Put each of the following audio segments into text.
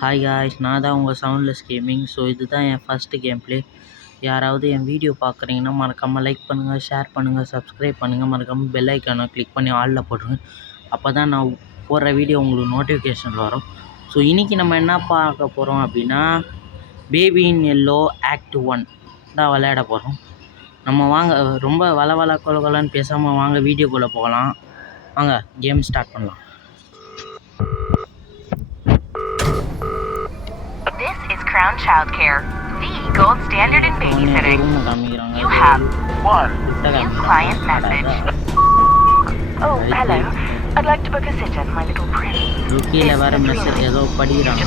Hi guys, நான் தான் உங்கள் சவுண்ட்லெஸ் கேமிங். ஸோ இதுதான் என் ஃபஸ்ட்டு கேம் ப்ளே. யாராவது என் வீடியோ பார்க்குறீங்கன்னா மறக்காமல் லைக் பண்ணுங்கள், ஷேர் பண்ணுங்கள், சப்ஸ்கிரைப் பண்ணுங்கள். மறக்காமல் பெல் ஐக்கானை கிளிக் பண்ணி ஆலில் போட்டுருங்க. அப்போ தான் நான் போடுற வீடியோ உங்களுக்கு நோட்டிஃபிகேஷன் வரும். ஸோ இன்றைக்கி நம்ம என்ன பார்க்க போகிறோம் அப்படின்னா, பேபி இன் எல்லோ ஆக்ட் 1 தான் விளையாட போகிறோம். நம்ம வாங்க, ரொம்ப வள கொலன்னு பேசாமல் வாங்க வீடியோக்குள்ளே போகலாம். வாங்க கேம் ஸ்டார்ட் பண்ணலாம். Crown Childcare, the gold standard in babysitting. You have one new client message. Oh, hello. I'd like to book a sitter for my little prince. கீழே வர மெசேஜ் ஏதோ படிக்கிறாங்க.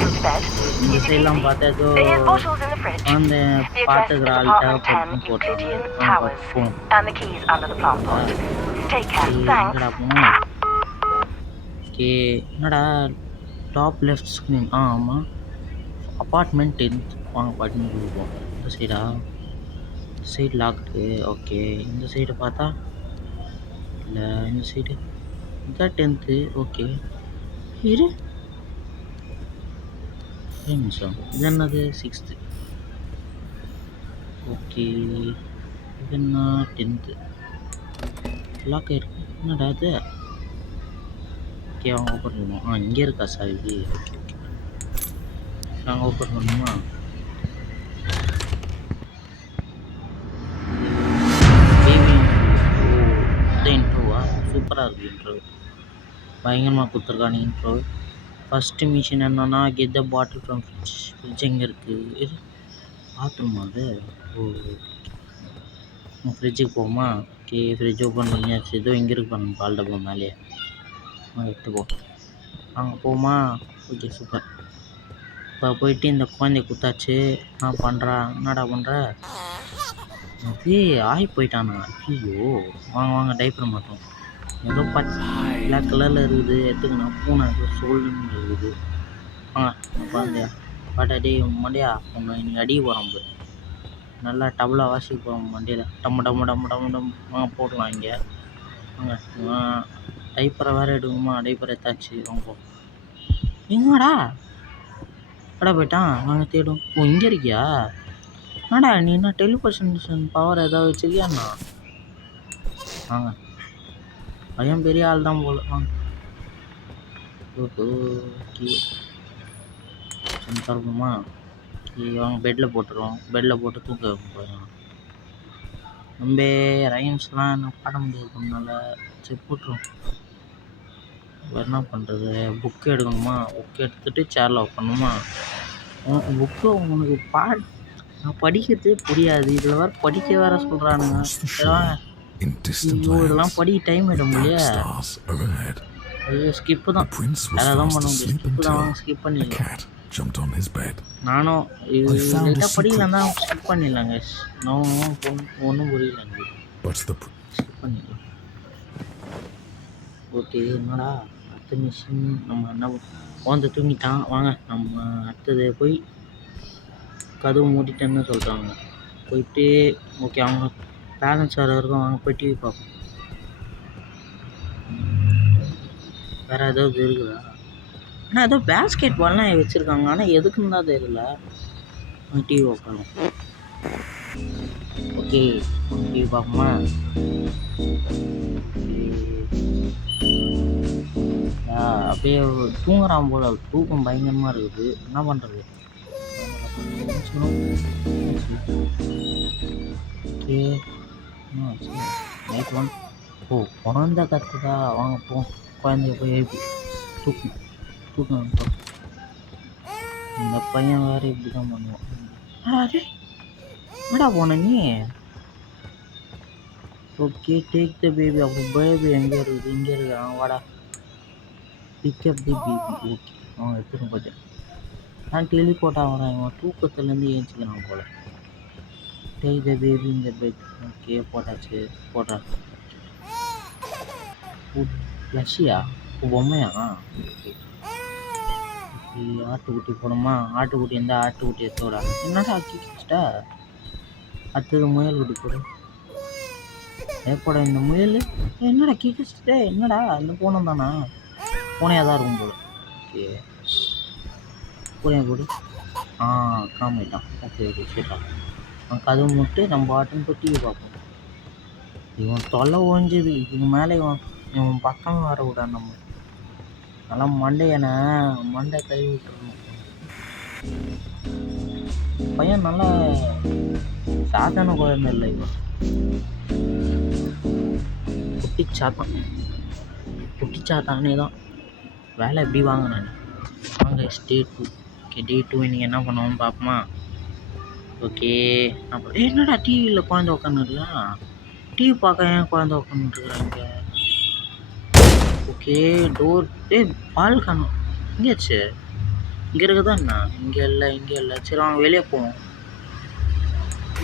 His bottles in the fridge. The address is apartment 10, Euclidean Towers, and the keys under the plant pot. Take care. Thanks. Okay, என்னடா top left screen? ஆமாம், apartment 10th. வாங்க apartment கொடுப்போம். இந்த சைடா? Side logged. ஓகே, இந்த side பார்த்தா இல்லை, இந்த சைடு இதான் 10th. ஓகே, இரு நிமிஷம். இது என்னது? 6th. ஓகே, இது என்ன? 10th லாக் ஆயிருக்கு. என்னடா அது? ஓகே, அவங்க ஓப்பன் பண்ணுவோம். இங்கே இருக்கா சாவி? ஓகே ஓகே, நாங்கள் ஓப்பன் பண்ணணுமா? இன்ட்ரோவா? சூப்பராக இருக்குது இன்ட்ரோ, பயங்கரமாக கொடுத்துருக்கானு இன்ட்ரோ. ஃபஸ்ட்டு மிஷின் என்னன்னா, get the bottle from fridge எங்கே இருக்குது? இது பாத்ரூமா அது? ஓ, ஃப்ரிட்ஜுக்கு போகுமா? ஓகே, ஃப்ரிட்ஜ் ஓப்பன் பண்ணியாச்சு. ஏதோ இங்கே இருக்கு பாருங்க, பால் டப்பா மேலேயே. எடுத்துப்போ, அங்கே போமா? Okay, super. இப்போ போயிட்டு இந்த குழந்தைய குத்தாச்சு. நான் பண்ணுறான். என்னடா பண்ணுற? அது ஆகி போயிட்டானா? ஐயோ, வாங்க வாங்க டைப்பர் மாட்டோம். ஏதோ பிளாக் கலரில் இருக்குது. எடுத்துக்கணும். பூனை ஏதோ சோல்டுன்னு இருக்குது. வாங்க குழந்தையா பாட்டா. டே மண்டையா, ஒன்று இன்னைக்கு அடி போகிறோம் போய். நல்லா டபுளாக வாசிக்க போகிறோம் மண்டையில். டம்மு டம்மு டம்மு டம்மு டம். வாங்க போடலாம் இங்கே. வாங்க, டைப்பரை வேறு எடுக்குமா? டைப்பரை எடுத்தாச்சு. வாங்க, எங்கடா கடை போயிட்டான்? வாங்க தேடும். ஓ, இங்கே இருக்கியா? என்னடா நீ என்ன டெலிபோர்ஷன் பவர் ஏதாவது வச்சுக்கியாண்ணா? வாங்க, பையன் பெரிய ஆள் தான் போல. வாங்க, ஓகே தரணுமா? வாங்க பெட்டில் போட்டுருவோம். பெட்டில் போட்டு தூக்க போயிடலாம். நம்ம ரைம்ஸ்லாம் என்ன பாட முடியாது பண்ணால. சரி போட்டுருவோம். என்ன பண்ணுறது? புக்கு எடுக்கணுமா? புக்கு எடுத்துகிட்டு சேரில் உட்காரணுமா? புக்கு உனக்கு நான் படிக்கிறதே புரியாது. இதில் வேறு படிக்க வேறு சொல்கிறானுங்க. இதெல்லாம் படிக்க டைம் ஆகிடும் இல்லையா? ஐயோ, ஸ்கிப்பு தான். வேறு எதுவும் பண்ண முடியாது. ஸ்கிப்பு தான், ஸ்கிப் பண்ணிடலாம். நானும் இது படிக்கலாம் தான், ஸ்கிப் பண்ணிடலாங்க. ஒன்றும் புரியல எனக்கு. ஸ்கிப் பண்ணிடலாம். ஓகே, என்னடா அடுத்த மிஷின்? நம்ம என்ன குழந்தை தூங்கிட்டான். வாங்க நம்ம அடுத்தது போய் கதவு மூடிட்டேன்னு சொல்கிறாங்க. போயிட்டு ஓகே, அவங்க பேரண்ட்ஸ் வேறு இருக்கும். வாங்க போய் டிவி பார்ப்போம். வேறு ஏதாவது இருக்குதா? ஆனால் ஏதோ பேஸ்கெட் பால்லாம் வச்சுருக்காங்க. ஆனால் எதுக்குன்னு தான் தெரியல. டிவி பார்க்கணும். ஓகே, டிவி பார்ப்போமா? அப்படியே தூங்குறான் போல. தூக்கம் பயங்கரமாக இருக்குது. என்ன பண்ணுறது? Okay, night 1. ஓ, குழந்தை கற்றுதா? வாங்க போ, குழந்தைய போய் எழுப்பி தூக்கம். இந்த பையன் வேறு இப்படி தான் பண்ணுவான். அது என்னடா போன நீ? Okay, take the baby. அப்போ பேபி எங்கே இருக்குது? இங்கே இருக்கு. வாடா, பிக்கப் தி பேபி. ஓகே, அவன் எடுத்துன்னு போயிட்டேன். நான் டெலிபோர்ட் ஆகிறான். இவன் தூக்கத்துலேருந்து ஏஞ்சிக்கிறான் போல. டேக் த பேபி இந்த பெட். ஓகே, போட்டாச்சு. போடுறான். லட்சியா பொம்மையா? ஓகே, ஆட்டுக்குட்டி போடுமா? ஆட்டுக்குட்டி இருந்தால் ஆட்டுக்குட்டி எடுத்துடா. என்னடா கிச்சிட்டா? அடுத்தது முயல் குட்டி போடு. ஏப்போட இந்த முயல் என்னடா கிச்சிட்டே? என்னடா இந்த பூனை தானா? பூனையாக தான் இருக்கும் போல. ஓகே, போய் போடு. காமிட்டான். ஓகே சரிடா. அவன் கதவு முட்டு நம்ம பாட்டுன்னு போய் டிவி பார்ப்போம். இவன் தொல்லை ஓஞ்சுது. இதுக்கு மேலே இவன் பக்கம் வர விடா நம்ம. நல்லா மண்டை கை விட்டுருணும். பையன் நல்லா சாதாரண குழந்தை இல்லை, இவன் குட்டிச்சாத்தானே தான். வேலை எப்படி வாங்க நான் வாங்க. டே 2. ஓகே டே 2 நீங்கள் என்ன பண்ணுவோம் பார்ப்போமா? ஓகே அப்புறம் என்னடா டிவியில் குழந்தை உட்காந்துருக்கா? டிவி பார்க்க ஏன் குழந்தை உட்காந்துருக்குறாங்க? ஓகே டோர் பால் காணும். எங்கேயாச்சு? இங்கே இருக்குதா என்ன? இங்கே இல்லை. சரி வாங்க வெளியே போவோம்.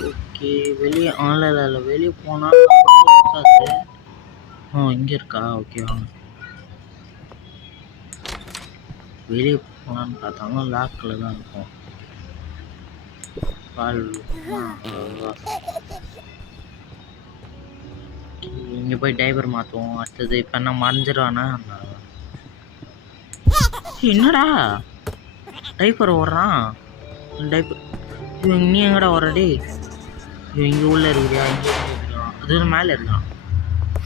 ஓகே வெளியே இல்லை வெளியே போனால் இருக்காது. இங்கே இருக்கா? ஓகே வாங்க வெளியே போகலான்னு பார்த்தாலும் லாக்கில் தான் இருக்கும். பால் இங்கே போய் டைப்பர் மாற்றுவோம். அடுத்தது இப்போ என்ன மறைஞ்சிடுவானா? என்னடா டைப்பர் ஓடுறான்? டைப்பர் நீ எங்கடா ஓடுறடி? இங்கே உள்ளே இருக்குறியா? இங்கே இருக்கான். அது மேலே இருக்கான்.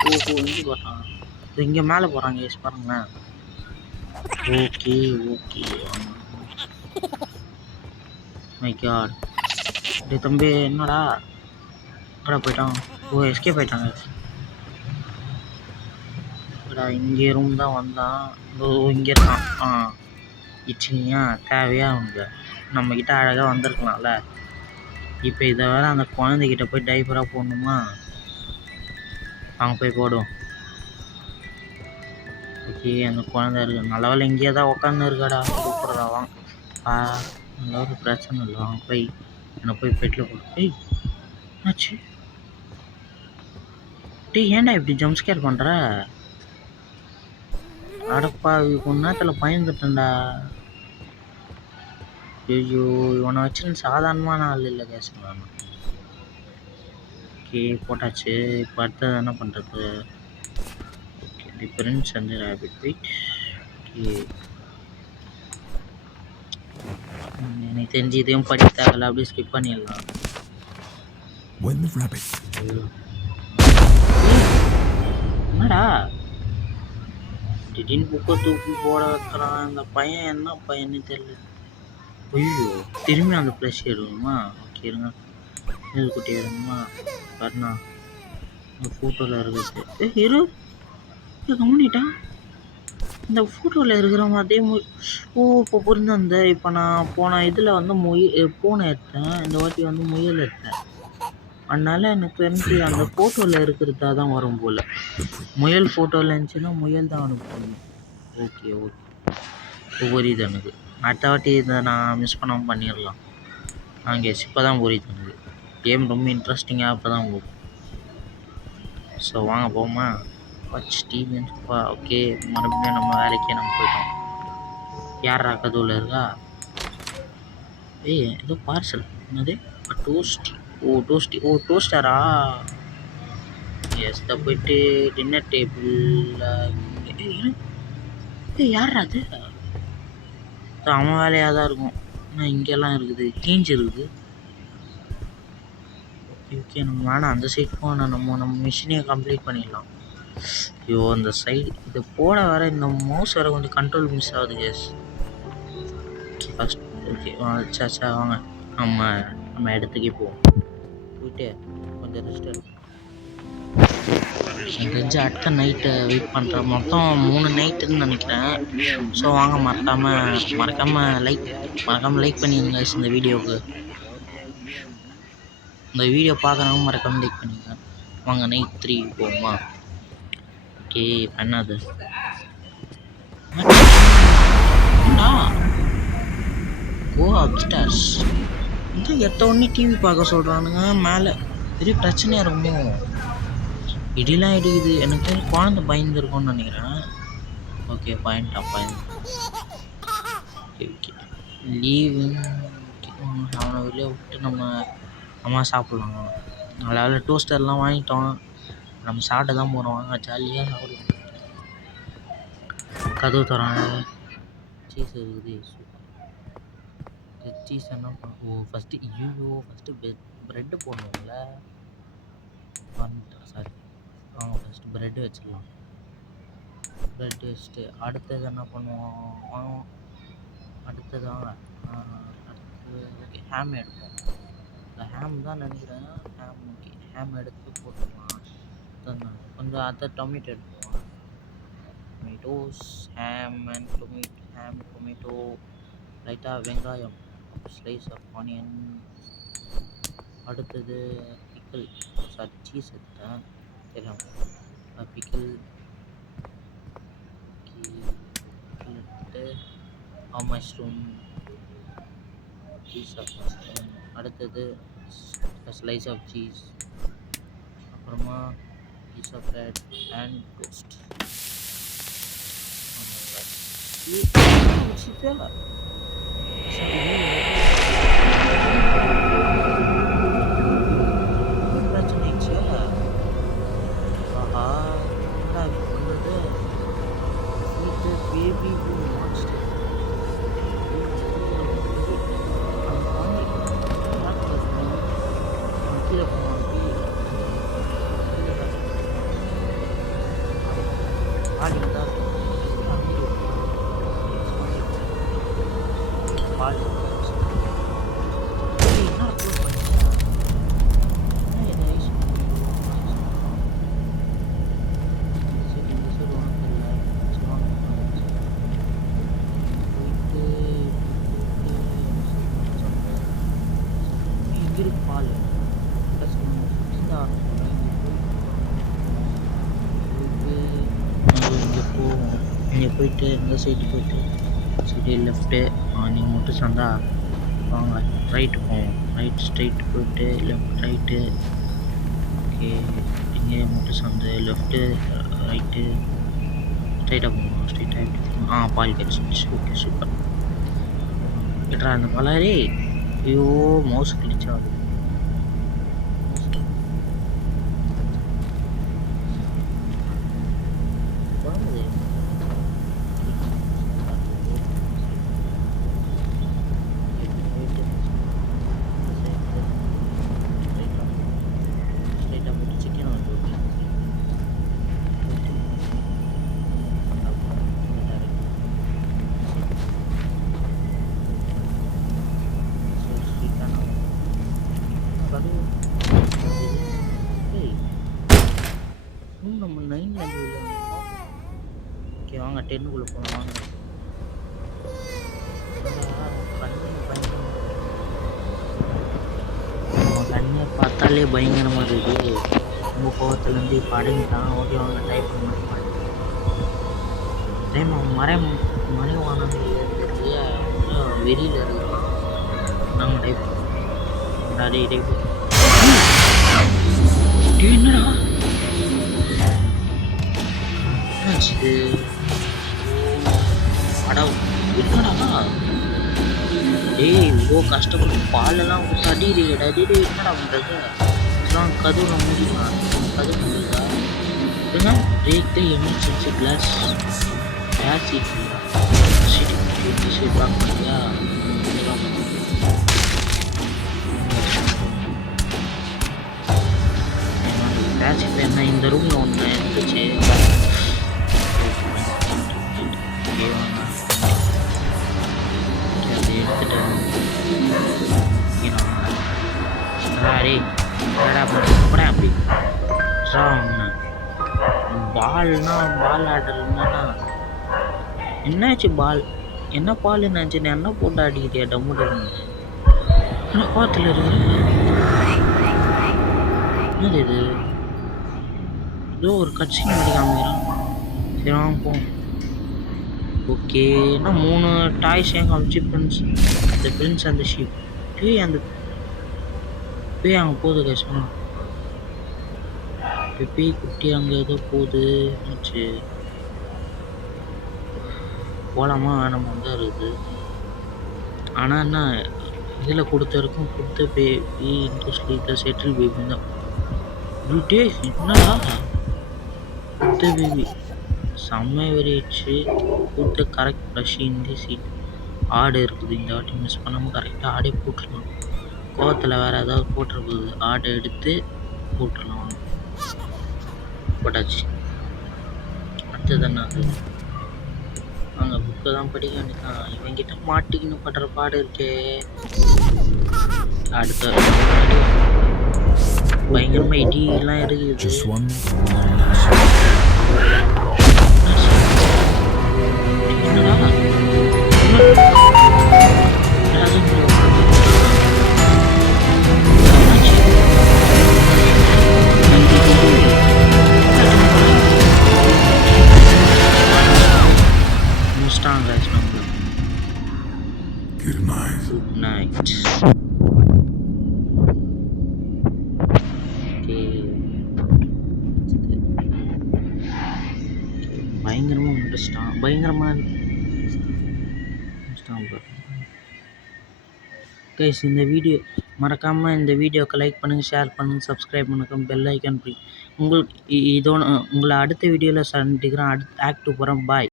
ஓஹோ இங்கே போகிறான். இங்கே மேலே போகிறாங்க. எஸ் பாருங்களேன். Okay my God. டே தம்பி என்னடா போயிட்டான்? எஸ்கேப் ஆயிட்டாங்க. இங்கே ரூம் தான் வந்தான். இங்கே இருக்கான். இச்சினியா தேவையா அவங்க நம்மக்கிட்ட அழகாக வந்திருக்கலாம்ல. இப்போ இதை வேற அந்த குழந்தைகிட்ட போய் டைப்பராக போடணுமா? அவங்க போய் போடும். ஓகே அந்த குழந்தை இருக்கு. நல்ல வேலை இங்கேயே தான் உட்காந்து இருக்காடா. கூப்பிட்றான். நல்ல ஒரு பிரச்சனை இல்லை. அவங்க போய் என்னை போய் பெட்டில் போடு. ஆச்சு ஏன்டா இப்படி ஜம்ப்ஸ்கேர் பண்ணுற? அடப்பா கொஞ்ச நேரத்தில் பயந்துட்டேன்டா. ஐயோ இவனை வச்சுன்னு சாதாரணமான ஆள் இல்லை கேஸ். நான் ஓகே போட்டாச்சு. இப்போ அடுத்தது என்ன பண்ணுறது? ஓகே டிஃபரன்ஸ் வந்து ரேபிட் வெயிட். ஓகே எனக்கு தெரிஞ்சு இதையும் படிக்க தேவையில்ல, அப்படியே ஸ்கிப் பண்ணிடலாம். என்னடா திடீர்னு புக்கை தூக்கி போட வைக்கிறான் இந்த பையன். என்ன பையன்னு தெரியல. ஐயோ திரும்பி அந்த ப்ரெஷ் எடுக்கணுமா? ஓகே இருங்க. இது குட்டி எடுக்கணுமா? பாருண்ணா இந்த ஃபோட்டோவில் இருக்குது. இரு கம்மிட்டான். இந்த ஃபோட்டோவில் இருக்கிற மாதிரியே இப்போ புரிஞ்சு அந்த இப்போ நான் போன இதில் வந்து பூனை எடுத்தேன். இந்த வாட்டி வந்து முயல் எடுத்தேன். அதனால எனக்கு தெரிஞ்சு அந்த ஃபோட்டோவில் இருக்கிறதா தான் வரும் போல். முயல் ஃபோட்டோவில் இருந்துச்சுன்னா முயல் தான் அனுப்பணும். ஓகே புரியுது எனக்கு. அடுத்த வாட்டி இதை நான் மிஸ் பண்ணாமல் பண்ணிடலாம். இப்போ தான் புரியுது எனக்கு. கேம் ரொம்ப இன்ட்ரெஸ்டிங்காக இப்போ தான் போகும். ஸோ வாங்க போமா வாட்ச் டிவிப்பா. ஓகே மறுபடியும் நம்ம வேலைக்கே நம்ம போயிட்டோம். யாரா கதவுல இருக்கா? ஏதோ பார்சல். என்னது? டோஸ்ட். டோஸ்டரா? எஸ் தான் போயிட்டு டின்னர் டேபிளில். யாரா அது? அவன் வேலையாக தான் இருக்கும். ஆனால் இங்கெல்லாம் இருக்குது கீஞ்சு இருக்குது. ஓகே நம்ம வேணாம் அந்த சைட் போனால் நம்ம மிஷினே கம்ப்ளீட் பண்ணிடலாம். ஐயோ அந்த சைடு இதை போட வேற இந்த மவுஸ் வேறு கொஞ்சம் கண்ட்ரோல் மிஸ் ஆகுது கேஸ். ஃபஸ்ட் ஓகே சாச்சா வாங்க நம்ம இடத்துக்கே போவோம். போயிட்டு கொஞ்சம் ரெஸ்ட் எடுப்போம். எனக்கு தெரிஞ்சு அடுத்த நைட்டு வெயிட் பண்ணுறேன். மொத்தம் 3 நைட்டுன்னு நினைக்கிறேன். ஸோ வாங்க மறக்காமல் லைக் பண்ணிடுங்க இந்த வீடியோவுக்கு. இந்த வீடியோ பார்க்குறவங்க மறக்காமல் லைக் பண்ணிடுங்க. வாங்க நைட் 3 போவோமா? ஓகே பண்ணாது கோ அப்ஸ்டார்ஸ். இந்த எத்தவொடனே டிவி பார்க்க சொல்கிறானுங்க. மேலே பெரிய பிரச்சனையாக இருக்குமோ? இடிலாம் இடிக்குது. எனக்கு குழந்தை பயந்துருக்கும்னு நினைக்கிறேன். ஓகே பயந்து ஓகே லீவு. அவனை வெளியே விட்டு நம்ம சாப்பிட்லாம். அதனால் டோஸ்டர்லாம் வாங்கிட்டோம். நம்ம சாப்பிட்டு தான் போகிறோம். வாங்க ஜாலியாக சாப்பிடுவோம். கதவு தராங்க. சீஸ் இருக்குது. சீஸ் என்ன ஃபஸ்ட்டு ஐயோ ஃபஸ்ட்டு ப்ரெட்டு போடணும்ல சாரி ஃபஸ்ட்டு ப்ரெட்டு வச்சிடலாம். ப்ரெட் வச்சுட்டு அடுத்தது என்ன பண்ணுவோம் அடுத்தது ஓகே ஹேம் எடுப்போம். இந்த ஹேம் தான் நினைக்கிறேன். ஹேம் எடுத்து போட்டுக்கலாம். கொஞ்சம் அதை டொமேட்டோ எடுப்போம். டொமேட்டோஸ் ஹேம் அண்ட் டொமேட்டோ லைட்டாக வெங்காயம் ஸ்லைஸ் ஆஃப் ஆனியன். அடுத்தது பிக்கிள் சீஸ் எடுத்தேன் தெரியும். பிக்கிள் எடுத்துட்டு மஷ்ரூம் பீஸ் ஆஃப் மஷ்ரூம். அடுத்தது ஸ்லைஸ் ஆஃப் சீஸ். அப்புறமா piece of bread and toast. Baby who wants to பால் இங்கே போயிட்டு இந்த சைடு போயிட்டு சைடு லெஃப்ட்டு நீங்கள் மட்டும் சந்தா வாங்க ரைட்டு போவோம். ரைட் ஸ்ட்ரைட் போயிட்டு லெஃப்ட் ரைட்டு. ஓகே இங்கே மட்டும் சந்து லெஃப்ட்டு ரைட்டு ஸ்ட்ரைட்டாக போவோம். ஸ்ட்ரைட்டாக பால் கிடச்சிச்சு. Okay super. கேட்டா அந்த பாலாரே ஐயோ மவுஸ் கிழிச்சா நம்ம 9 ஓகே வாங்க 10க்குள்ளே போகலாம் வாங்க. கண்ணியை பார்த்தாலே பயங்கரமாக இருக்குது. ரொம்ப கோவத்துலேருந்து இப்போ அடங்கிட்டான். ஓகே வாங்க டைப் பண்ண டைம் மறைவானது வெறியில் இருக்கலாம். நாங்கள் டைப் நிறைய டைப் என்னடா இது அடா என்னடா டேய் இவ்வளோ கஷ்டப்பட்டு பாலெல்லாம் கொடுத்தாடி டே என்னடா பண்ணுறது இதெல்லாம் கதவுல முடியலாம். கதவு முடியுதா இல்லைன்னா brake emergency glass city block பண்ணியா கிளாஸில் என்ன இந்த ரூமில் ஒன்று இருந்துச்சு. அப்படி பால் ஆர்டர் இருந்தானா என்னாச்சு பால் என்ன பால் என்னாச்சு என்ன போட்டு அடிக்கிட்டியா டம்மு டம்மு என்ன கோவத்தில் இருக்கு. என்னது இது ஏதோ ஒரு கட்சிங்க அடிக்காம சரி வாங்க போ. ஓகே என்ன 3 டாய்ஸ் எங்க காமிச்சு பிரின்ஸ் அந்த ஷீப் பேய் அங்கே போகுது கஷ்டமா. பேய் குட்டி அங்கே ஏதோ போகுது ஆச்சு. போகலாமா வேணாமா தான் இருக்குது. ஆனால் என்ன இதில் கொடுத்த பேபி இன்ட்ரெஸ்ட் செட்டில் பேபி தான் டே என்னடா கொடுத்த பேபி செம்ம வெறிச்சு கொடுத்த கரெக்ட் ப்ளஷ் இன் தி சீட் ஆடு இருக்குது. இந்த வாட்டி மிஸ் பண்ணாமல் கரெக்டாக ஆடே போட்டுடலாம். கோவத்தில் வேறு ஏதாவது போட்டுருக்குது. ஆடை எடுத்து போட்டுடலாம். போட்டாச்சு. அடுத்தது என்ன அது? அங்கே புக்கை தான் படிக்க வேண்டியதான். இவங்கிட்ட மாட்டிக்கின்னு படுற பாடு இருக்கே. அடுத்த பயங்கரமாக இடியெல்லாம் இருக்குது. Good night. Good night. பயங்கரமாக முடிச்சிட்டான். கைஸ், இந்த வீடியோ மறக்காமல் இந்த வீடியோக்கு லைக் பண்ணுங்கள், ஷேர் பண்ணுங்கள், சப்ஸ்கிரைப் பண்ணுங்கள், பெல் ஐக்கான் உங்களுக்கு உங்களை அடுத்த வீடியோவில் சந்திக்கிறேன். அடுத்த ஆக்ட் போகிறேன். பாய்.